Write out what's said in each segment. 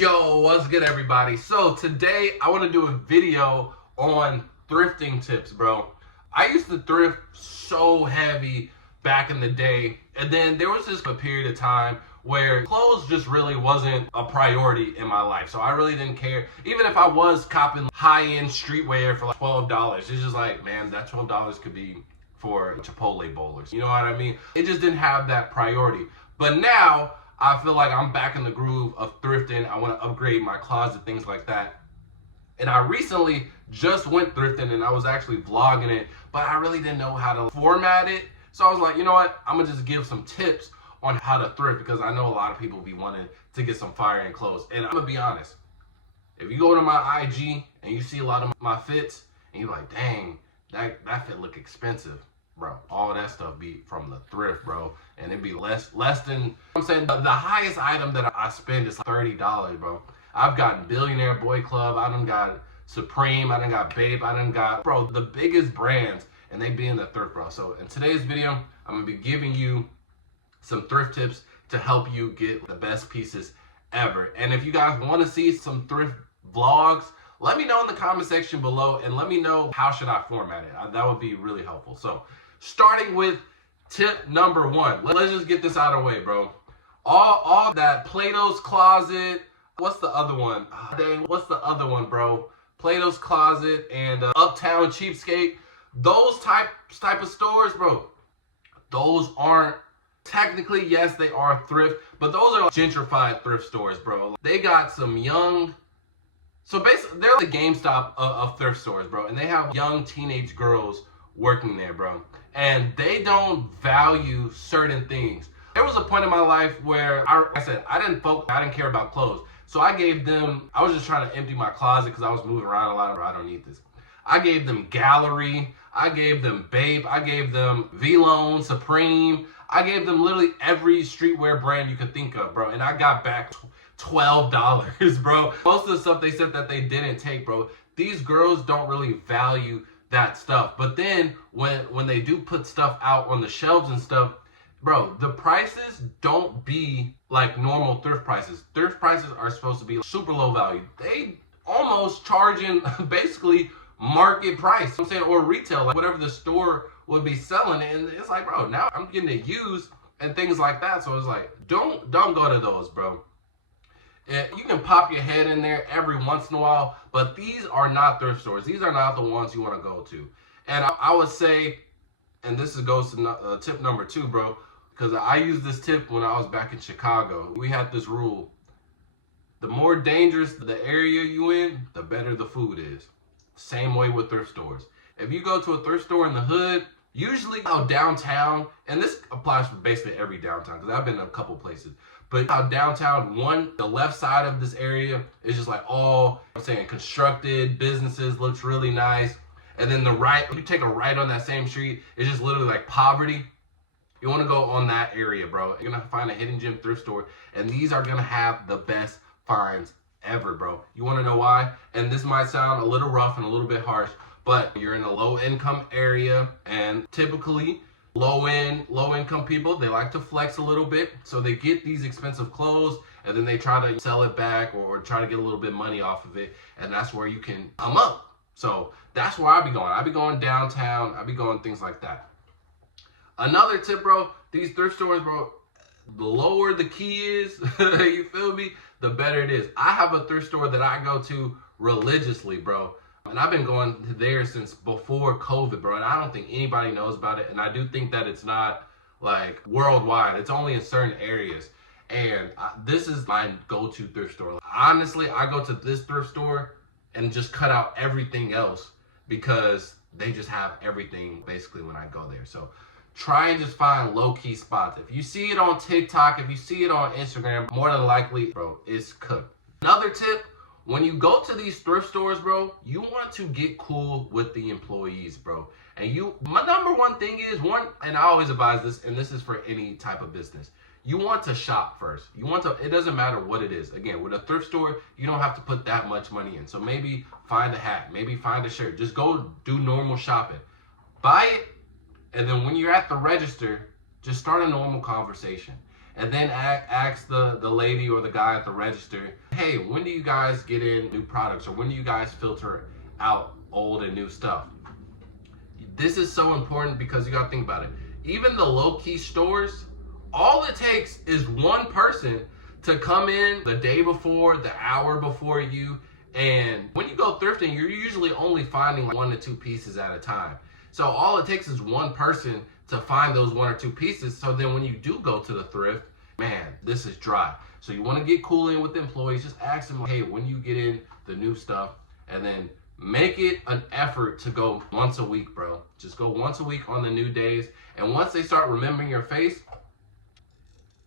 Yo, what's good everybody? So today I want to do a video on thrifting tips, bro. I used to thrift so heavy back in the day, and then there was just a period of time where clothes just really wasn't a priority in my life. So I really didn't care. Even if I was copping high-end streetwear for like $12, it's just like, man, that $12 could be for Chipotle bowlers. You know what I mean? It just didn't have that priority. But now I feel like I'm back in the groove of thrifting. I want to upgrade my closet, things like that. And I recently just went thrifting and I was actually vlogging it, but I really didn't know how to format it. So I was like, you know what? I'm gonna just give some tips on how to thrift because I know a lot of people be wanting to get some fire-in clothes. And I'm gonna be honest, if you go to my IG and you see a lot of my fits and you're like, dang, that fit look expensive. Bro, all that stuff be from the thrift, bro, and it'd be less than, I'm saying the highest item that I spend is $30, bro. I've gotten Billionaire Boy Club, I done got Supreme, I done got Babe, I done got, bro, the biggest brands, and they be in the thrift, bro. So in today's video, I'm gonna be giving you some thrift tips to help you get the best pieces ever. And if you guys want to see some thrift vlogs, let me know in the comment section below and let me know how should I format it. That would be really helpful. So starting with tip number one. Let's just get this out of the way, bro. All that Plato's Closet. What's the other one? Dang, what's the other one, bro? Plato's Closet and Uptown Cheapskate. Those type of stores, bro. Those aren't technically, yes, they are thrift, but those are gentrified thrift stores, bro. They got some young. So basically, they're the GameStop of thrift stores, bro, and they have young teenage girls working there, bro, and they don't value certain things. There was a point in my life where I said I didn't care about clothes, so I was just trying to empty my closet because I was moving around a lot. I don't need this. I gave them Gallery, I gave them Babe, I gave them V-Lone, Supreme, I gave them literally every streetwear brand you could think of, bro, and I got back $12, bro. Most of the stuff they said that they didn't take, bro. These girls don't really value that stuff. But then when they do put stuff out on the shelves and stuff, bro, the prices don't be like normal thrift prices. Thrift prices are supposed to be super low value. They almost charging basically market price, I'm saying, or retail, like whatever the store would be selling. And it's like, bro, now I'm getting it used and things like that. So it's like, don't go to those, bro. You can pop your head in there every once in a while, but these are not thrift stores. These are not the ones you want to go to. And I would say, and this goes to tip number two, bro, because I used this tip when I was back in Chicago. We had this rule. The more dangerous the area you in, the better the food is. Same way with thrift stores. If you go to a thrift store in the hood, usually out downtown, and this applies for basically every downtown, because I've been in a couple places, but how downtown, the left side of this area is just like all, I'm saying, constructed businesses, looks really nice. And then the right, you take a right on that same street, it's just literally like poverty. You want to go on that area, bro. You're going to find a hidden gem thrift store, and these are going to have the best finds ever, bro. You want to know why? And this might sound a little rough and a little bit harsh, but you're in a low income area, and typically low income people, they like to flex a little bit, so they get these expensive clothes and then they try to sell it back or try to get a little bit of money off of it, and that's where you can come up. So that's where I be going downtown, I be going things like that. Another tip, bro, these thrift stores, bro, the lower the key is, you feel me, the better it is. I have a thrift store that I go to religiously, bro. And I've been going there since before COVID, bro. And I don't think anybody knows about it. And I do think that it's not like worldwide. It's only in certain areas. And this is my go-to thrift store. Honestly, I go to this thrift store and just cut out everything else because they just have everything basically when I go there. So try and just find low-key spots. If you see it on TikTok, if you see it on Instagram, more than likely, bro, it's cooked. Another tip, when you go to these thrift stores, bro, you want to get cool with the employees, bro. And my number one thing is, and I always advise this, and this is for any type of business, you want to shop first. It doesn't matter what it is. Again, with a thrift store, you don't have to put that much money in. So maybe find a hat, maybe find a shirt. Just go do normal shopping. Buy it, and then when you're at the register, just start a normal conversation. and then ask the lady or the guy at the register, hey, when do you guys get in new products, or when do you guys filter out old and new stuff? This is so important because you got to think about it. Even the low-key stores, all it takes is one person to come in the day before, the hour before you, and when you go thrifting, you're usually only finding like 1 to 2 pieces at a time. So all it takes is one person to find those 1 or 2 pieces. So then when you do go to the thrift, man, this is dry. So you want to get cool in with the employees. Just ask them, hey, when you get in the new stuff, and then make it an effort to go once a week, bro. Just go once a week on the new days. And once they start remembering your face,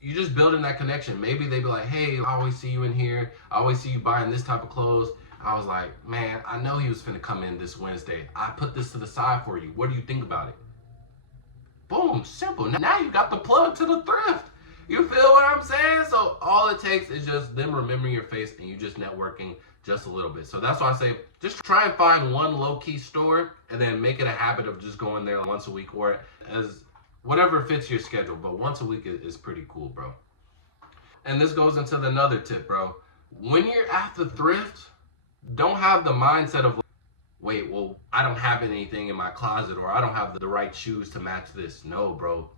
you just building that connection. Maybe they be like, hey, I always see you in here. I always see you buying this type of clothes. I was like, man, I know he was finna come in this Wednesday. I put this to the side for you. What do you think about it? Boom, simple. Now you got the plug to the thrift. You feel what I'm saying? So all it takes is just them remembering your face and you just networking just a little bit. So that's why I say just try and find one low-key store and then make it a habit of just going there once a week, or as whatever fits your schedule. But once a week is pretty cool, bro. And this goes into another tip, bro. When you're at the thrift, don't have the mindset of, wait, well, I don't have anything in my closet, or I don't have the right shoes to match this. No, bro.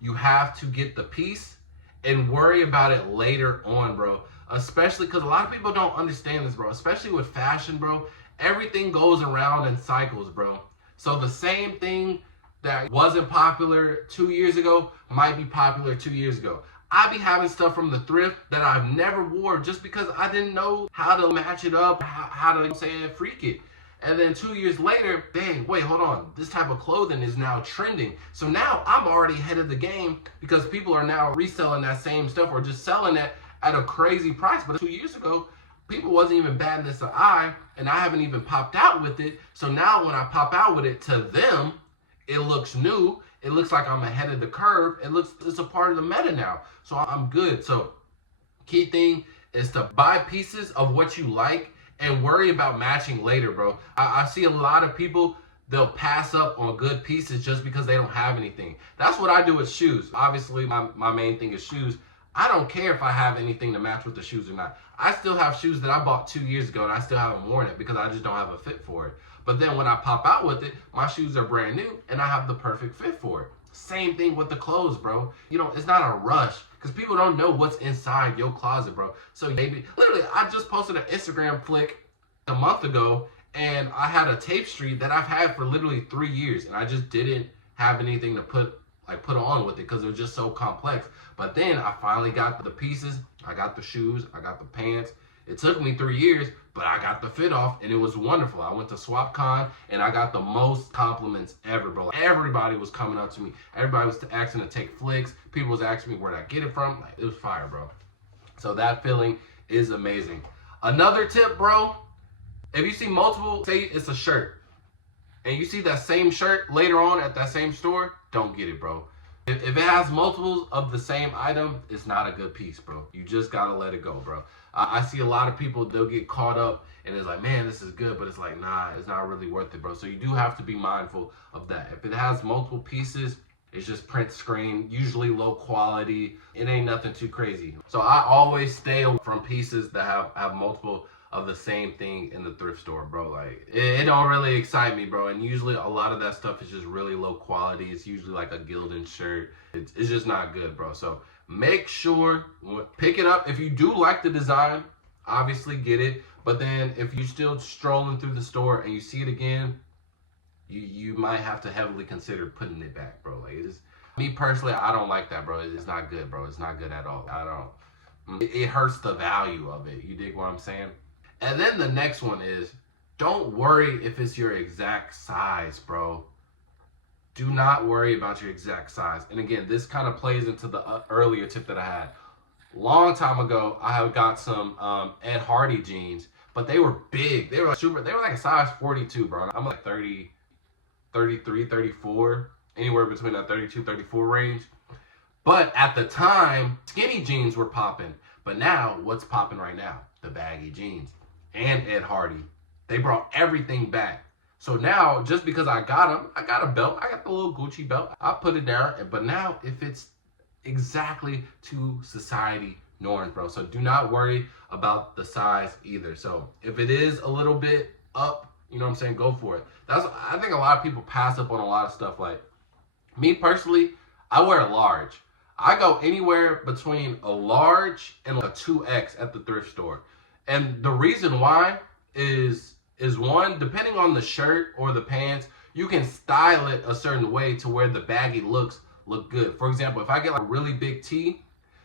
You have to get the piece and worry about it later on, bro. Especially because a lot of people don't understand this, bro. Especially with fashion, bro. Everything goes around in cycles, bro. So the same thing that wasn't popular 2 years ago might be popular 2 years ago. I be having stuff from the thrift that I've never wore just because I didn't know how to match it up, how to say it, freak it. And then 2 years later, dang, wait, hold on. This type of clothing is now trending. So now I'm already ahead of the game because people are now reselling that same stuff or just selling it at a crazy price. But 2 years ago, people wasn't even batting this an eye, and I haven't even popped out with it. So now when I pop out with it, to them, it looks new. It looks like I'm ahead of the curve. It's a part of the meta now. So I'm good. So key thing is to buy pieces of what you like and worry about matching later, bro. I see a lot of people, they'll pass up on good pieces just because they don't have anything. That's what I do with shoes. Obviously, my main thing is shoes. I don't care if I have anything to match with the shoes or not. I still have shoes that I bought 2 years ago and I still haven't worn it because I just don't have a fit for it. But then when I pop out with it, my shoes are brand new and I have the perfect fit for it. Same thing with the clothes, bro. You know, it's not a rush because people don't know what's inside your closet, bro. So maybe, literally, I just posted an Instagram flick a month ago and I had a tape street that I've had for literally 3 years and I just didn't have anything to put on with it because it was just so complex. But then I finally got the pieces. I got the shoes. I got the pants. It took me 3 years, but I got the fit off and it was wonderful. I went to SwapCon and I got the most compliments ever, bro. Everybody was coming up to me. Everybody was asking to take flicks. People was asking me where'd I get it from. Like, it was fire, bro. So that feeling is amazing. Another tip, bro. If you see multiple, say it's a shirt, and you see that same shirt later on at that same store, don't get it, bro. If it has multiples of the same item, it's not a good piece, bro. You just gotta let it go, bro. I see a lot of people, they'll get caught up and it's like, man, this is good, but it's like, nah, it's not really worth it, bro. So you do have to be mindful of that. If it has multiple pieces, it's just print screen, usually low quality. It ain't nothing too crazy. So I always stay from pieces that have multiple of the same thing in the thrift store, bro. Like, it don't really excite me, bro. And usually a lot of that stuff is just really low quality. It's usually like a Gildan shirt. It's just not good, bro. So make sure, pick it up. If you do like the design, obviously get it. But then if you're still strolling through the store and you see it again, you might have to heavily consider putting it back, bro. Like, me personally, I don't like that, bro. It's not good, bro. It's not good at all. It hurts the value of it. You dig what I'm saying? And then the next one is, don't worry if it's your exact size, bro. Do not worry about your exact size. And again, this kind of plays into the earlier tip that I had. Long time ago, I have got some Ed Hardy jeans, but they were big. They were like they were like a size 42, bro. I'm like 30, 33, 34, anywhere between that 32, 34 range. But at the time, skinny jeans were popping. But now, what's popping right now? The baggy jeans. And Ed Hardy. They brought everything back. So now, just because I got them, I got a belt. I got the little Gucci belt. I put it down. But now, if it's exactly to society norms, bro. So do not worry about the size either. So if it is a little bit up, you know what I'm saying, go for it. I think a lot of people pass up on a lot of stuff. Like me personally, I wear a large. I go anywhere between a large and a 2X at the thrift store. And the reason why is one, depending on the shirt or the pants, you can style it a certain way to where the baggy looks look good. For example, if I get like a really big tee,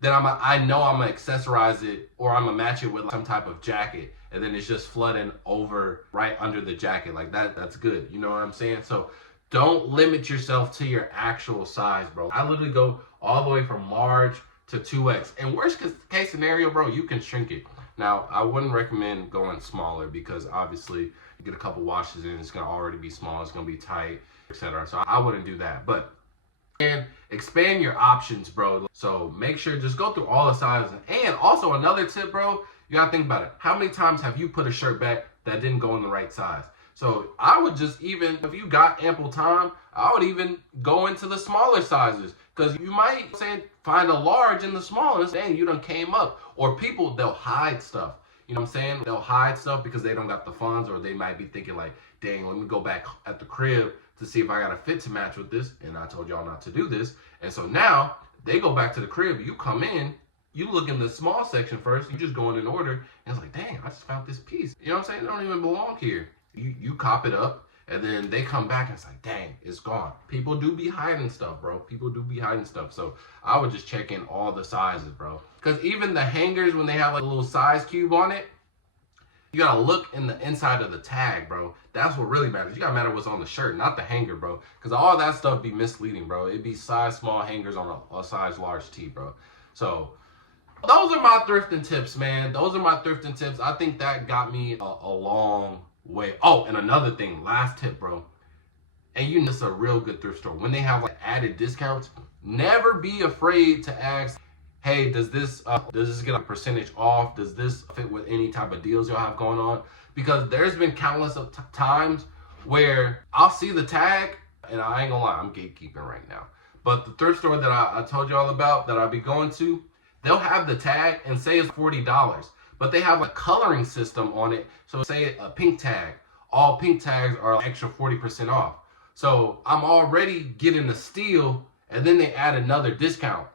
then I know I'm gonna accessorize it, or I'm gonna match it with like some type of jacket, and then it's just flooding over right under the jacket. Like that's good. You know what I'm saying? So don't limit yourself to your actual size, bro. I literally go all the way from large to 2X. And worst case scenario, bro, you can shrink it. Now, I wouldn't recommend going smaller because obviously you get a couple washes in, it's gonna already be small, it's gonna be tight, etc. So I wouldn't do that. But and expand your options, bro. So make sure, just go through all the sizes. And also another tip, bro, you gotta think about it. How many times have you put a shirt back that didn't go in the right size? So I would just, even if you got ample time, I would even go into the smaller sizes, because you might say find a large in the smallest and you done came up. Or people, they'll hide stuff. You know what I'm saying? They'll hide stuff because they don't got the funds, or they might be thinking like, dang, let me go back at the crib to see if I got a fit to match with this. And I told y'all not to do this. And so now they go back to the crib, you come in, you look in the small section first, you just go in order, and it's like, dang, I just found this piece. You know what I'm saying? It don't even belong here. You cop it up, and then they come back and it's like, dang, it's gone. People do be hiding stuff, bro. People do be hiding stuff. So I would just check in all the sizes, bro. Because even the hangers, when they have like a little size cube on it, you gotta look in the inside of the tag, bro. That's what really matters. You gotta matter what's on the shirt, not the hanger, bro. Because all that stuff be misleading, bro. It'd be size small hangers on a size large tee, bro. So those are my thrifting tips, man. Those are my thrifting tips. I think that got me a long way. Oh, and another thing, last tip, bro. And you know, it's a real good thrift store. When they have like added discounts, never be afraid to ask, hey, does this get a percentage off? Does this fit with any type of deals y'all have going on? Because there's been countless of times where I'll see the tag, and I ain't gonna lie, I'm gatekeeping right now. But the thrift store that I told y'all about, that I'll be going to, they'll have the tag and say it's $40. But they have a coloring system on it. So say a pink tag. All pink tags are extra 40% off. So I'm already getting a steal, and then they add another discount.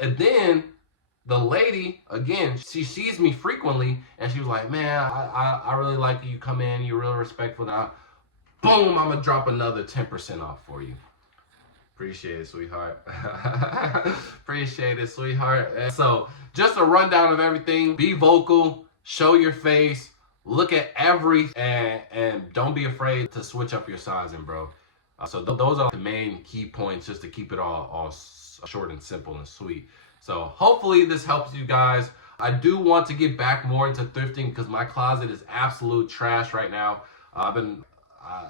And then the lady, again, she sees me frequently, and she was like, man, I really like you come in. You're real respectful. Now, boom, I'm going to drop another 10% off for you. Appreciate it, sweetheart. Appreciate it, sweetheart. And so just a rundown of everything. Be vocal, show your face, look at everything, and don't be afraid to switch up your sizing, bro. So those are the main key points, just to keep it all short and simple and sweet. So hopefully this helps you guys. I do want to get back more into thrifting because my closet is absolute trash right now.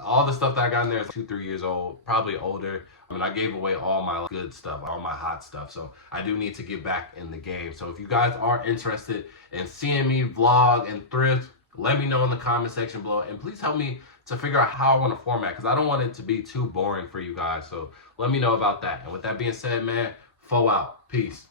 All the stuff that I got in there is 2-3 years old, probably older. I mean, I gave away all my good stuff, all my hot stuff. So I do need to get back in the game. So if you guys are interested in seeing me vlog and thrift, let me know in the comment section below. And please help me to figure out how I want to format, because I don't want it to be too boring for you guys. So let me know about that. And with that being said, man, 4 out. Peace.